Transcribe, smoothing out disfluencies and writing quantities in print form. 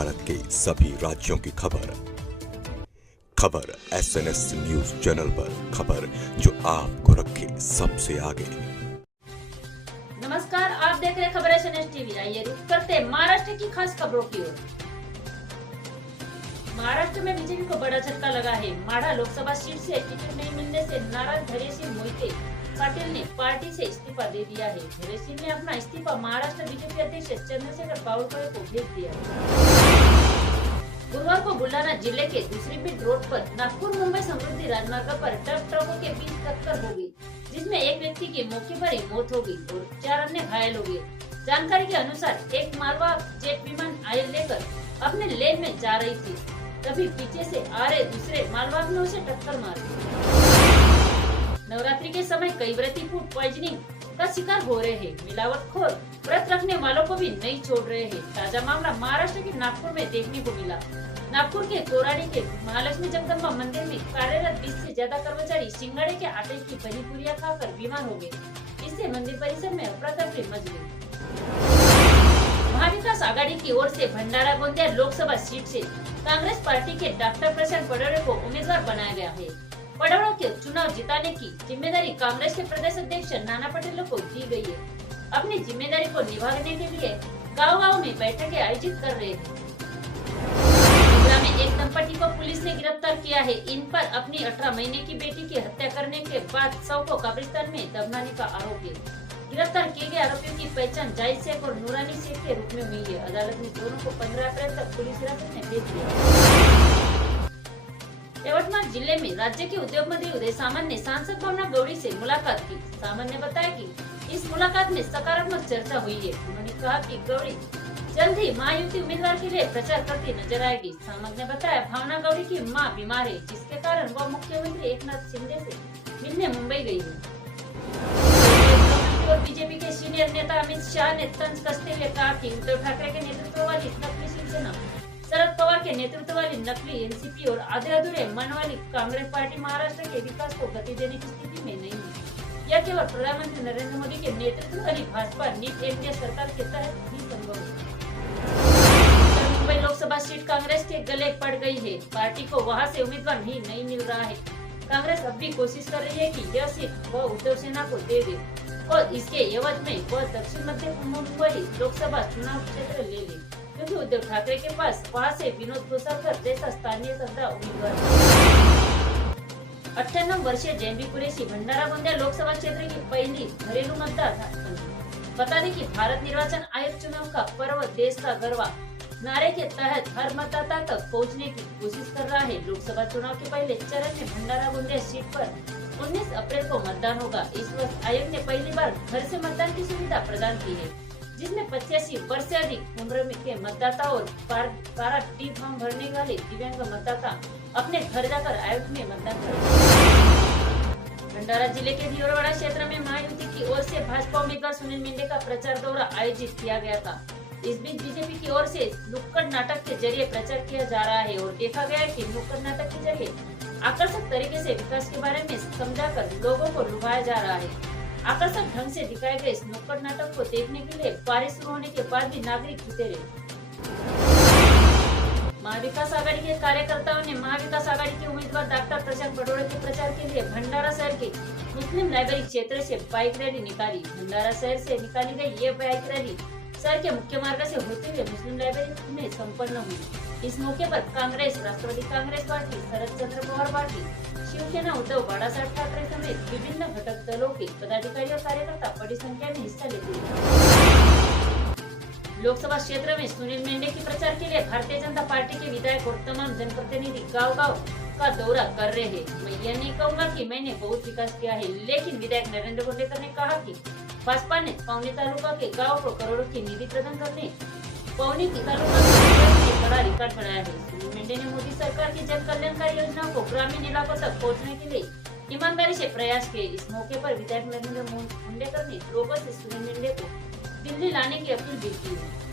भारत के सभी राज्यों की खबर SNS न्यूज चैनल पर, खबर जो आपको रखे सबसे आगे। नमस्कार, आप देख रहे खबर SNS टीवी। आइए रुक करते हैं महाराष्ट्र की खास खबरों की ओर। महाराष्ट्र में बीजेपी को बड़ा झटका लगा है। माढा लोकसभा सीट से टिकट नहीं मिलने से नाराज धैर्यशील मोहिते पाटिल ने पार्टी से इस्तीफा दे दिया है। धैर्यशील ने अपना इस्तीफा महाराष्ट्र बीजेपी अध्यक्ष चंद्रशेखर बावळकर को भेज दिया। गुरुवार को बुलढाणा जिले के दूसरी बीट रोड पर नागपुर मुंबई समृद्धि राजमार्ग पर ट्रकों के बीच टक्कर हो गई, जिसमें एक व्यक्ति की मौके पर ही मौत हो गई और 4 अन्य घायल हो गए। जानकारी के अनुसार एक मालवाहक जेट विमान आयल लेकर अपने लेन में जा रही थी, तभी पीछे से आ रहे दूसरे मालवाहक ने उसे टक्कर मार दी। नवरात्रि के समय कई व्रती फूड पॉइजनिंग का शिकार हो रहे हैं। मिलावटखोर व्रत रखने वालों को भी नहीं छोड़ रहे हैं। ताजा मामला महाराष्ट्र के नागपुर में देखने को मिला। नागपुर के कोराडी के महालक्ष्मी जगदम्बा मंदिर में कार्यरत 20 से ज्यादा कर्मचारी सिंगाड़े के आटे की बनी पूरियां खाकर बीमार हो गए। इससे मंदिर परिसर में अफरा तफरी मच गई। महाविकास आघाड़ी की ओर से भंडारा गोंदिया लोकसभा सीट से कांग्रेस पार्टी के डॉक्टर प्रशांत पडोळे को उम्मीदवार बनाया गया है। पडोळे के चुनाव जिताने की जिम्मेदारी कांग्रेस के प्रदेश अध्यक्ष नाना पटेल को दी गई है। अपनी जिम्मेदारी को निभाने के लिए गाँव-गाँव में बैठकें आयोजित कर रहे हैं। में एक दंपति को पुलिस ने गिरफ्तार किया है। इन पर अपनी 18 महीने की बेटी की हत्या करने के बाद शव को कब्रिस्तान में दफनाने का आरोप है। गिरफ्तार किए गए आरोपियों की पहचान जाहिद शेख और नूरानी शेख के रूप में हुई है। अदालत ने दोनों को 15 अप्रैल तक पुलिस हिरासत में भेज दिया। यवतमाल जिले में राज्य के उद्योग मंत्री उदय सामंत ने सांसद भावना गौड़ी से मुलाकात की। सामंत ने बताया कि इस मुलाकात में सकारात्मक चर्चा हुई है। उन्होंने कहा कि गौड़ी जल्द ही महायुति उम्मीदवार के लिए प्रचार करती नजर आएगी। सामंत ने बताया भावना गौड़ी की मां बीमार है, जिसके कारण वह मुख्यमंत्री एकनाथ शिंदे से मिलने मुंबई गई है। और बीजेपी के सीनियर नेता अमित शाह ने तंज कसते हुए कहा कि उद्धव ठाकरे के नेतृत्व वाली नकली शिवसेना, शरद पवार के नेतृत्व वाली नकली एनसीपी और आधे अधूरे मन वाली कांग्रेस पार्टी महाराष्ट्र के विकास को गति देने की स्थिति में नहीं है। यह केवल प्रधानमंत्री नरेंद्र मोदी के नेतृत्व वाली भाजपा नीट एनडीए सरकार के तहत ही संभव है। मुंबई लोकसभा सीट कांग्रेस के गले पड़ गई है। पार्टी को वहां से उम्मीदवार नहीं मिल रहा है। कांग्रेस अब भी कोशिश कर रही है कि यह सीट वह उद्धव सेना को दे दे और इसके एवज में वह दक्षिण मध्य मुंबई लोकसभा चुनाव क्षेत्र ले ले, क्योंकि उद्धव ठाकरे के पास वहां से विनोद घोसालकर जैसा स्थानीय सत्ता उम्मीदवार है। 98 वर्षीय जयंती कुरेशी भंडारा गोंदिया लोकसभा क्षेत्र की पहली घरेलू मतदाता। बता दें कि भारत निर्वाचन आयोग चुनाव का पर्व देश का गरबा नारे के तहत हर मतदाता तक पहुंचने की कोशिश कर रहा है। लोकसभा चुनाव के पहले चरण में भंडारा गोंदिया सीट पर 19 अप्रैल को मतदान होगा। इस वर्ष आयोग ने पहली बार घर से मतदान की सुविधा प्रदान की है, जिसमें 85 वर्ष से अधिक उम्र के मतदाता और 12 डी फॉर्म भरने वाले दिव्यांग मतदाता अपने घर जाकर आयोग में मतदान करेंगे। भंडारा जिले के धियोरवाड़ा क्षेत्र में महायुति की ओर से भाजपा उम्मीदवार सुनील मेंढे का प्रचार दौरा आयोजित किया गया था। इस बीच बीजेपी की ओर से नुक्कड़ नाटक के जरिए प्रचार किया जा रहा है और देखा गया है कि नुक्कड़ नाटक के जरिए आकर्षक तरीके से विकास के बारे में समझाकर लोगों को लुभाया जा रहा है। आकर्षक ढंग से दिखाए गए इस नुक्कड़ नाटक को देखने के लिए बारिश शुरू होने के बाद भी नागरिक जुटे रहे। महाविकास आघाड़ी के कार्यकर्ताओं ने महाविकास आघाड़ी के उम्मीदवार डॉक्टर प्रशांत पडोळे के प्रचार के लिए भंडारा शहर के मुस्लिम लाइब्रेरी क्षेत्र से बाइक रैली निकाली। भंडारा शहर से निकाली गई ये बाइक रैली शहर के मुख्य मार्ग से होते हुए मुस्लिम लाइब्रेरी में संपन्न हुई। इस मौके पर कांग्रेस, राष्ट्रवादी कांग्रेस पार्टी, शरद चंद्र पवार पार्टी, शिवसेना, उद्धव, बाळासाहेब ठाकरे समेत विभिन्न घटक दलों के पदाधिकारी और कार्यकर्ता बड़ी संख्या में हिस्सा लेते हैं। लोकसभा क्षेत्र में सुनील मेंढे के प्रचार के लिए भारतीय जनता पार्टी के विधायक और तमाम जनप्रतिनिधि गांव-गांव का दौरा कर रहे हैं। मैं यह नहीं कहूँगा कि मैंने बहुत विकास किया है, लेकिन विधायक नरेंद्र गोंडेकर ने कहा कि भाजपा ने पौनी तालुका के गाँव को करोड़ों की निधि प्रदान करने पौनी तालुका में बड़ा रिकॉर्ड बनाया है। सुनील मेंढे ने मोदी सरकार की जन कल्याणकारी योजनाओं को ग्रामीण इलाकों तक पहुँचने के लिए ईमानदारी से प्रयास किए। इस मौके पर विधायक नरेंद्र गोंडेकर ने लोगों से सुनील मेंढे को दिल्ली लाने की अपील भी की है।